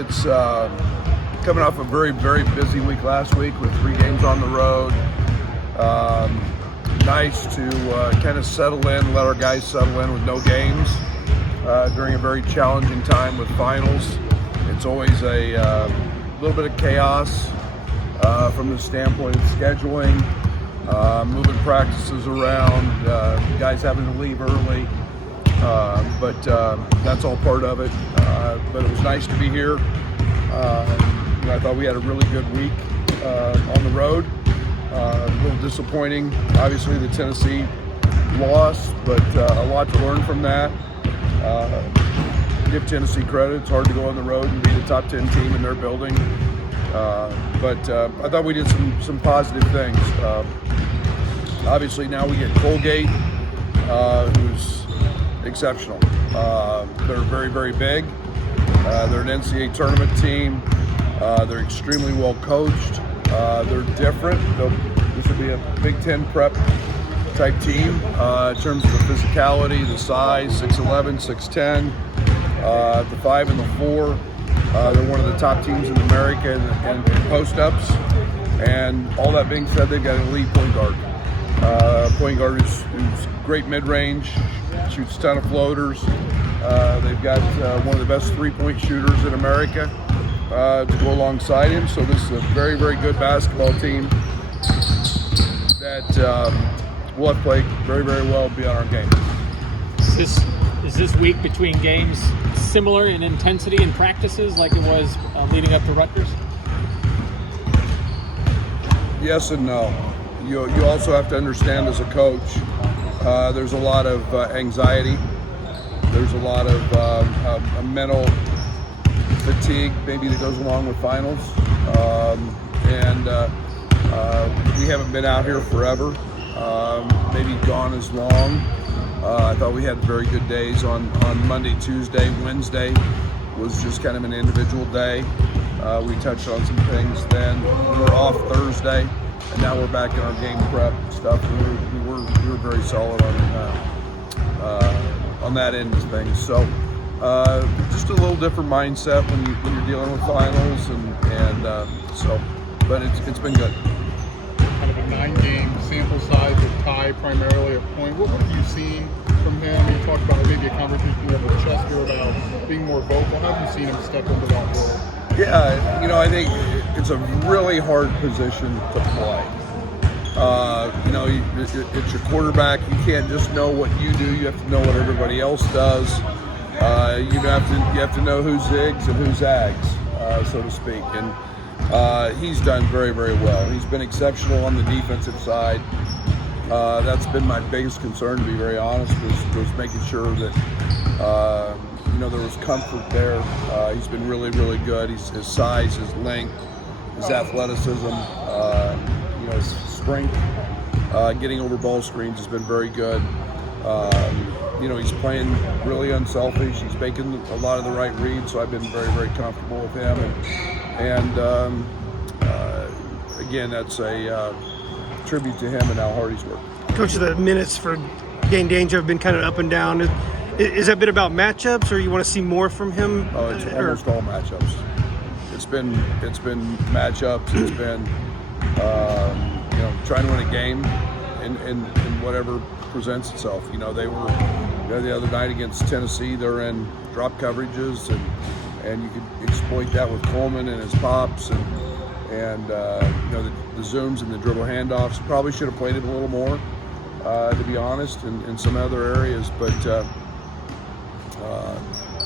It's coming off a very, very busy week last week with 3 games on the road. Nice to kind of settle in, let our guys settle in with no games during a very challenging time with finals. It's always a little bit of chaos from the standpoint of scheduling, moving practices around, guys having to leave early. But that's all part of it. But it was nice to be here. I thought we had a really good week on the road. A little disappointing, obviously, the Tennessee loss, but a lot to learn from that. Give Tennessee credit. It's hard to go on the road and be the top 10 team in their building. But I thought we did some positive things. Obviously, now we get Colgate, who's exceptional. They're very, very big. They're an NCAA tournament team. They're extremely well coached. They're different. This will be a Big Ten prep type team in terms of the physicality, the size, 6'11", 6'10", the 5 and the 4. They're one of the top teams in America in post-ups. And all that being said, they've got an elite point guard. Point guard who's great mid-range, shoots a ton of floaters. They've got one of the best three-point shooters in America to go alongside him. So this is a very, very good basketball team that will have played very, very well and be on our game. Is this week between games similar in intensity and practices like it was leading up to Rutgers? Yes and no. You also have to understand as a coach, there's a lot of anxiety. There's a lot of mental fatigue maybe that goes along with finals. We haven't been out here forever, maybe gone as long. I thought we had very good days on Monday, Tuesday, Wednesday was just kind of an individual day. We touched on some things then. We were off Thursday, and now we're back in our game prep stuff. We were very solid on that end of things. So just a little different mindset when you're dealing with finals, but it's been good. Kind of a 9-game sample size with Ty primarily at point. What have you seen from him? You talked about maybe a conversation you had with Chester about being more vocal. How have you seen him step into that role? Yeah, I think it's a really hard position to play. It's your quarterback. You can't just know what you do. You have to know what everybody else does. You have to know who zigs and who zags, so to speak. And he's done very, very well. He's been exceptional on the defensive side. That's been my biggest concern, to be very honest, was making sure that there was comfort there. He's been really, really good. His size, his length, his athleticism, his strength, getting over ball screens has been very good. He's playing really unselfish. He's making a lot of the right reads, so I've been very, very comfortable with him. And again, that's a tribute to him and how hard he's worked. Coach, the minutes for Gain Danger have been kind of up and down. Is that been about matchups, or you want to see more from him? Oh, it's almost all matchups. It's been matchups. It's been trying to win a game in whatever presents itself. They were the other night against Tennessee. They're in drop coverages, and you could exploit that with Coleman and his pops and the zooms and the dribble handoffs. Probably should have played it a little more, to be honest, in some other areas. But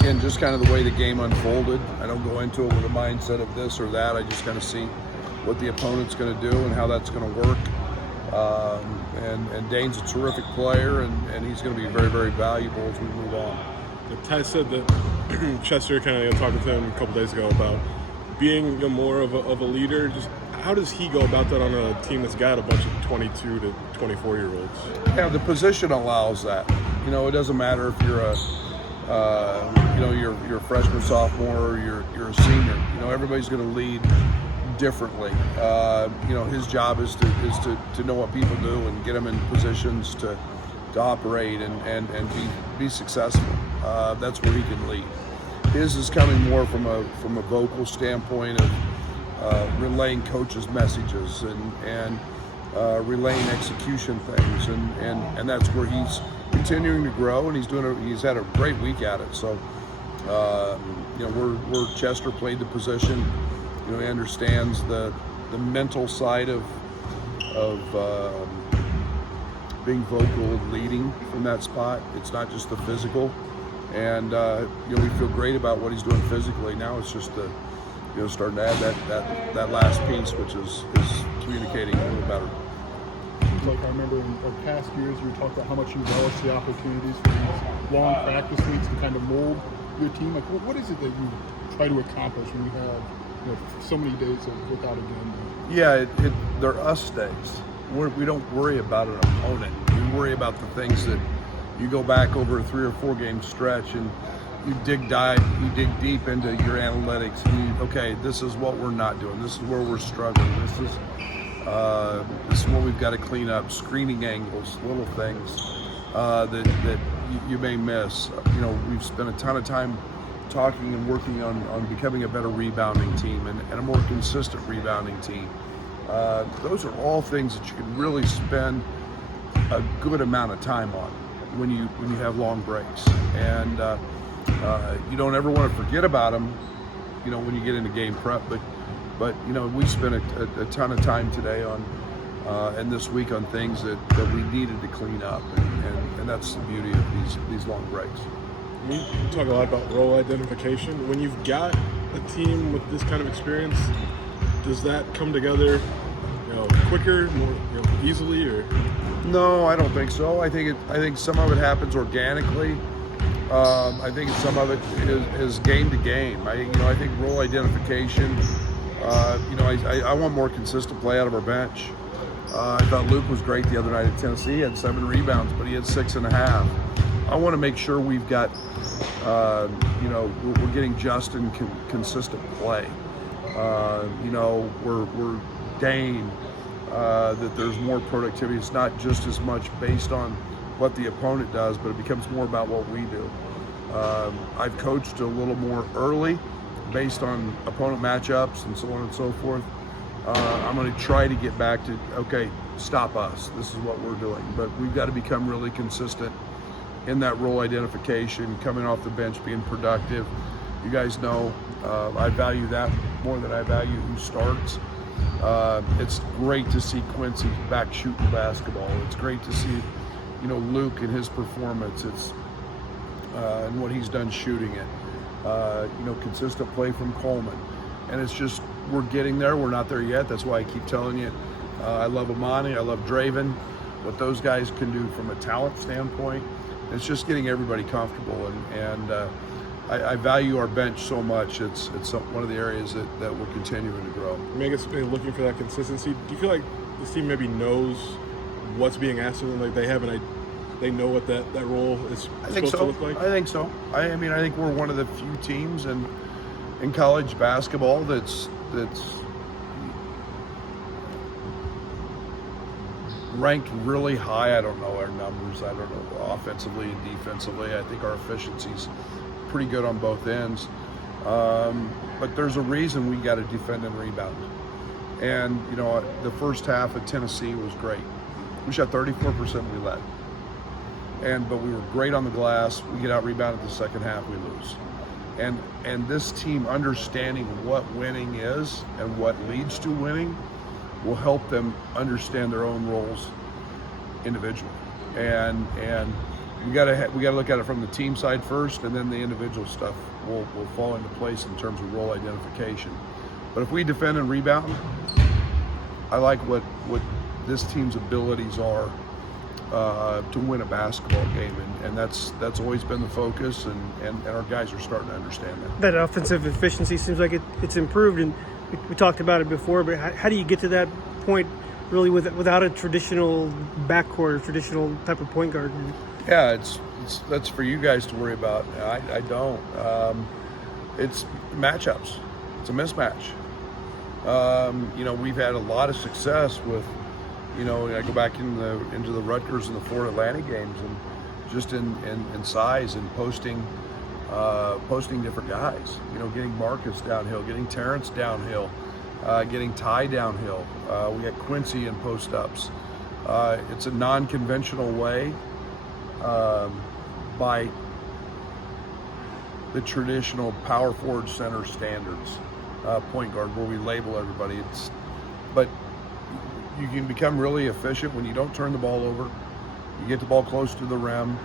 again, just kind of the way the game unfolded. I don't go into it with a mindset of this or that. I just kind of see what the opponent's going to do and how that's going to work. And Dane's a terrific player, and he's going to be very, very valuable as we move on. Ty said that Chester kind of talked with him a couple days ago about being more of a leader. Just how does he go about that on a team that's got a bunch of 22 to 24-year-olds? Yeah, the position allows that. It doesn't matter if you're you're a freshman, sophomore, or you're a senior. Everybody's going to lead differently. His job is to know what people do and get them in positions to operate and be successful. That's where he can lead. His is coming more from a vocal standpoint of relaying coaches' messages and relaying execution things, and that's where he's continuing to grow, and he's had a great week at it. So where Chester played the position, he understands the mental side of being vocal and leading from that spot. It's not just the physical, and we feel great about what he's doing physically. Now it's just starting to add that last piece, which is communicating a little better. Like I remember in past years, you were talking about how much you relish the opportunities for these long practice weeks to kind of mold your team. Like, what is it that you try to accomplish when you have so many days without a game? Yeah, they're us days. We don't worry about an opponent. We worry about the things that you go back over a 3 or 4 game stretch and you dig deep into your analytics. And okay, this is what we're not doing. This is where we're struggling. This is what we've got to clean up. Screening angles, little things that you may miss. We've spent a ton of time talking and working on becoming a better rebounding team and a more consistent rebounding team. Those are all things that you can really spend a good amount of time on when you have long breaks, and you don't ever want to forget about them, when you get into game prep. But we spent a ton of time today on and this week on things that we needed to clean up, and that's the beauty of these long breaks. We talk a lot about role identification. When you've got a team with this kind of experience, does that come together, quicker, more easily, or? No, I don't think so. I think some of it happens organically. I think some of it is game to game. I think role identification. I want more consistent play out of our bench. I thought Luke was great the other night at Tennessee. He had 7 rebounds, but he had 6.5. I want to make sure we've got, we're getting just and consistent play. We're Dane, that there's more productivity. It's not just as much based on what the opponent does, but it becomes more about what we do. I've coached a little more early based on opponent matchups and so on and so forth. I'm going to try to get back to, okay, stop us. This is what we're doing. But we've got to become really consistent in that role identification, coming off the bench, being productive. You guys know I value that more than I value who starts. It's great to see Quincy back shooting basketball. It's great to see, Luke and his performance. It's and what he's done shooting it. Consistent play from Coleman. And it's just, we're getting there. We're not there yet. That's why I keep telling you, I love Amani, I love Draven, what those guys can do from a talent standpoint. It's just getting everybody comfortable, and I value our bench so much. It's one of the areas that we're continuing to grow. I guess looking for that consistency, do you feel like this team maybe knows what's being asked of them? Like they know what that role is supposed to look like? I think so. I think we're one of the few teams in college basketball that's ranked really high. I don't know our numbers. I don't know offensively and defensively. I think our efficiency's pretty good on both ends. But there's a reason we got to defend and rebound. And, the first half of Tennessee was great. We shot 34%, we led. But we were great on the glass. We get out rebounded the second half, we lose. And this team understanding what winning is and what leads to winning will help them understand their own roles individually. And we got to look at it from the team side first, and then the individual stuff will fall into place in terms of role identification. But if we defend and rebound, I like what this team's abilities are to win a basketball game, and that's always been the focus, and our guys are starting to understand that. That offensive efficiency seems like it's improved, and we talked about it before, but how do you get to that point really without a traditional backcourt, traditional type of point guard? Yeah, that's for you guys to worry about. I don't. It's matchups. It's a mismatch. We've had a lot of success with, I go back into the Rutgers and the Florida Atlantic games, and just in size and posting posting different guys. Getting Marcus downhill, getting Terrence downhill, getting Ty downhill. We got Quincy in post-ups. It's a non-conventional way by the traditional power forward center standards, point guard, where we label everybody. But you can become really efficient when you don't turn the ball over. You get the ball close to the rim,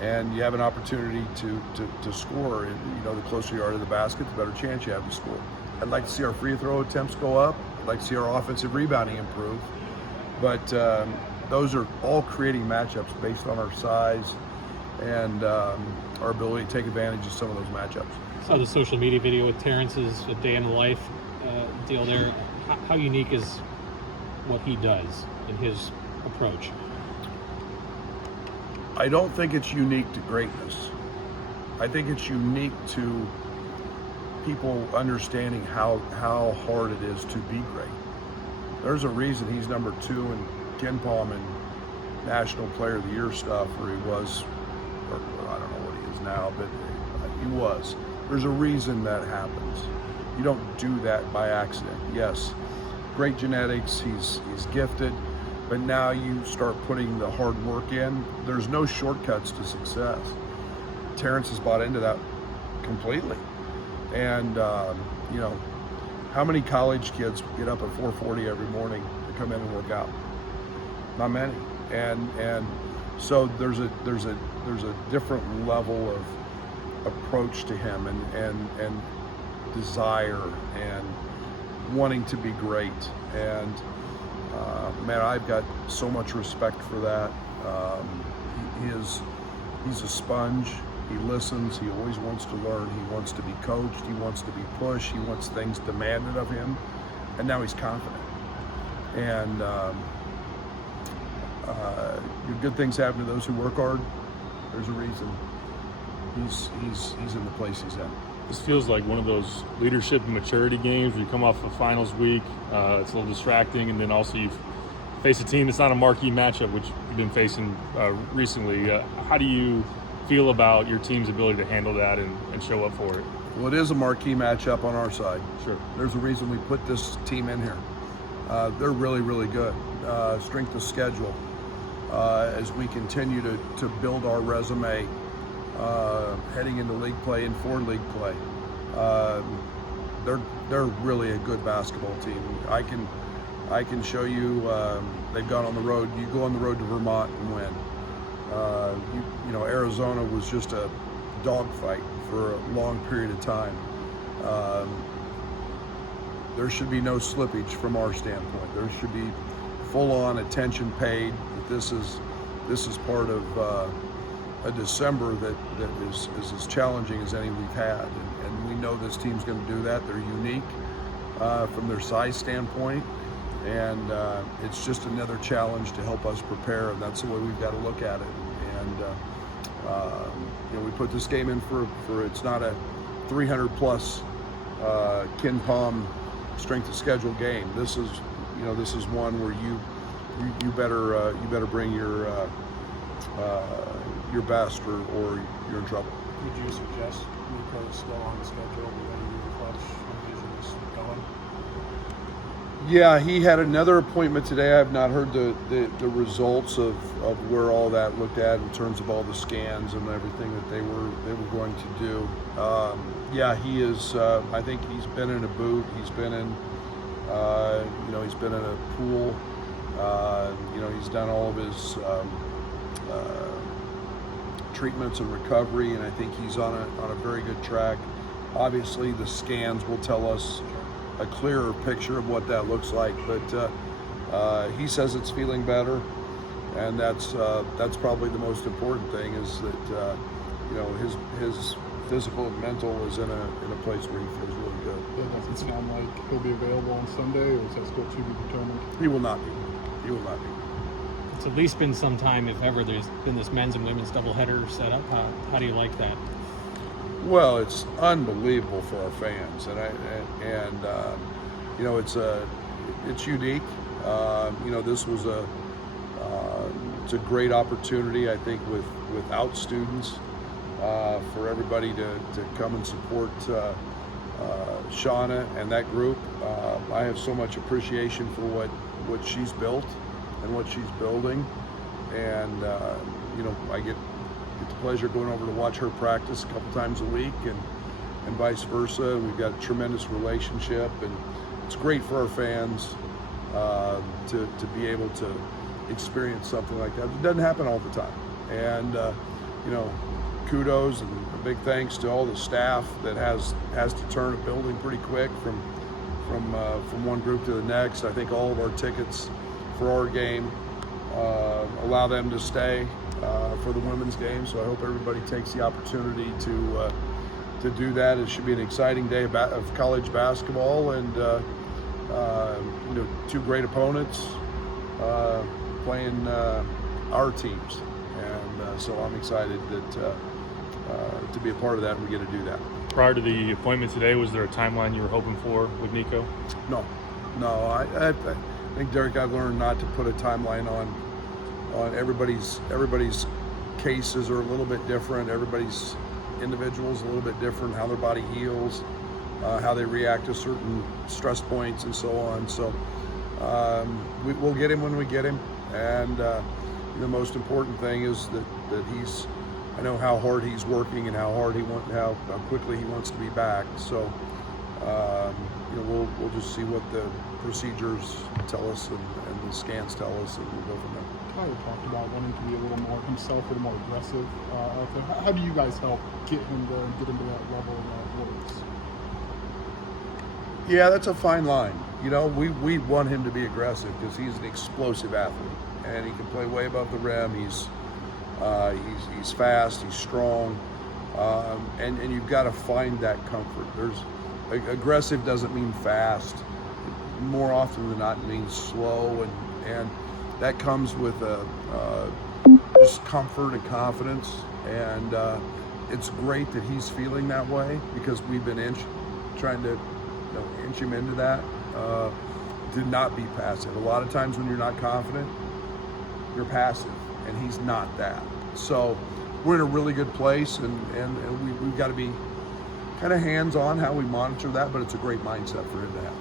and you have an opportunity to score. And, the closer you are to the basket, the better chance you have to score. I'd like to see our free throw attempts go up. I'd like to see our offensive rebounding improve. But those are all creating matchups based on our size and our ability to take advantage of some of those matchups. Saw the social media video with Terrence's day in the life deal there. How unique is what he does in his approach? I don't think it's unique to greatness. I think it's unique to people understanding how hard it is to be great. There's a reason he's number 2 in Ken Palm and National Player of the Year stuff, or he was, or I don't know what he is now, but he was. There's a reason that happens. You don't do that by accident. Yes, great genetics, he's gifted, but now you start putting the hard work in. There's no shortcuts to success. Terrence has bought into that completely. And, how many college kids get up at 4:40 every morning to come in and work out? Not many. And so there's a different level of approach to him and desire and wanting to be great. And man, I've got so much respect for that. He's a sponge. He listens. He always wants to learn. He wants to be coached. He wants to be pushed. He wants things demanded of him. And now he's confident. And good things happen to those who work hard. There's a reason he's in the place he's in. This feels like one of those leadership and maturity games where you come off a finals week. It's a little distracting, and then also you face a team that's not a marquee matchup, which you've been facing recently. How do you feel about your team's ability to handle that and show up for it? Well, it is a marquee matchup on our side. Sure. There's a reason we put this team in here. They're really, really good. Strength of schedule. As we continue to build our resume heading into league play and for league play. They're really a good basketball team. I can show you they've gone on the road. You go on the road to Vermont and win. Arizona was just a dogfight for a long period of time. There should be no slippage from our standpoint. There should be full-on attention paid. This is part of a December that is as challenging as any we've had, and we know this team's going to do that. They're unique from their size standpoint, and it's just another challenge to help us prepare, and that's the way we've got to look at it. And we put this game in for it's not a 300+ Ken Palm strength of schedule game. This is one where you better bring your best or you're in trouble. Would you suggest Nico's still on the schedule? Any of your clubs envision this going? Yeah, he had another appointment today. I've not heard the results of where all that looked at in terms of all the scans and everything that they were going to do. Yeah, he is. I think he's been in a boot. He's been in. He's been in a pool. He's done all of his treatments and recovery, and I think he's on a very good track. Obviously, the scans will tell us a clearer picture of what that looks like, but he says it's feeling better, and that's probably the most important thing, is that his physical and mental is in a place where he feels really good. It doesn't sound like he'll be available on Sunday, or is that still to be determined? He will not be. He will not be. It's at least been some time, if ever, there's been this men's and women's doubleheader set up. How do you like that? Well, it's unbelievable for our fans, and it's unique. This was it's a great opportunity, I think, without students for everybody to come and support Shauna and that group. I have so much appreciation for what she's built and what she's building, and I get the pleasure going over to watch her practice a couple times a week, and vice versa. We've got a tremendous relationship, and it's great for our fans to be able to experience something like that. It doesn't happen all the time, and kudos and a big thanks to all the staff that has to turn a building pretty quick from one group to the next. I think all of our tickets for our game allow them to stay for the women's game, so I hope everybody takes the opportunity to do that. It should be an exciting day of college basketball, and two great opponents playing our teams, and so I'm excited that to be a part of that, and we get to do that. Prior to the appointment today, was there a timeline you were hoping for with Nico? No. I think, Derek, I've learned not to put a timeline on everybody's cases are a little bit different. Everybody's individuals a little bit different, how their body heals, how they react to certain stress points and so on. So we'll get him when we get him, and the most important thing is that I know how hard he's working and how quickly he wants to be back. So we'll just see what the procedures tell us and the scans tell us, and we'll go from there. Tyler talked about wanting to be a little more himself, a little more aggressive out there. How do you guys help get him there and get him to that level that works? Yeah, that's a fine line. We want him to be aggressive because he's an explosive athlete, and he can play way above the rim. He's fast, he's strong, and you've got to find that comfort. Aggressive doesn't mean fast. More often than not, it means slow, and that comes with just comfort and confidence. And it's great that he's feeling that way, because we've been trying to inch him into that. To not be passive. A lot of times when you're not confident, you're passive, and he's not that. So we're in a really good place, and we've got to be kind of hands-on how we monitor that, but it's a great mindset for him to have.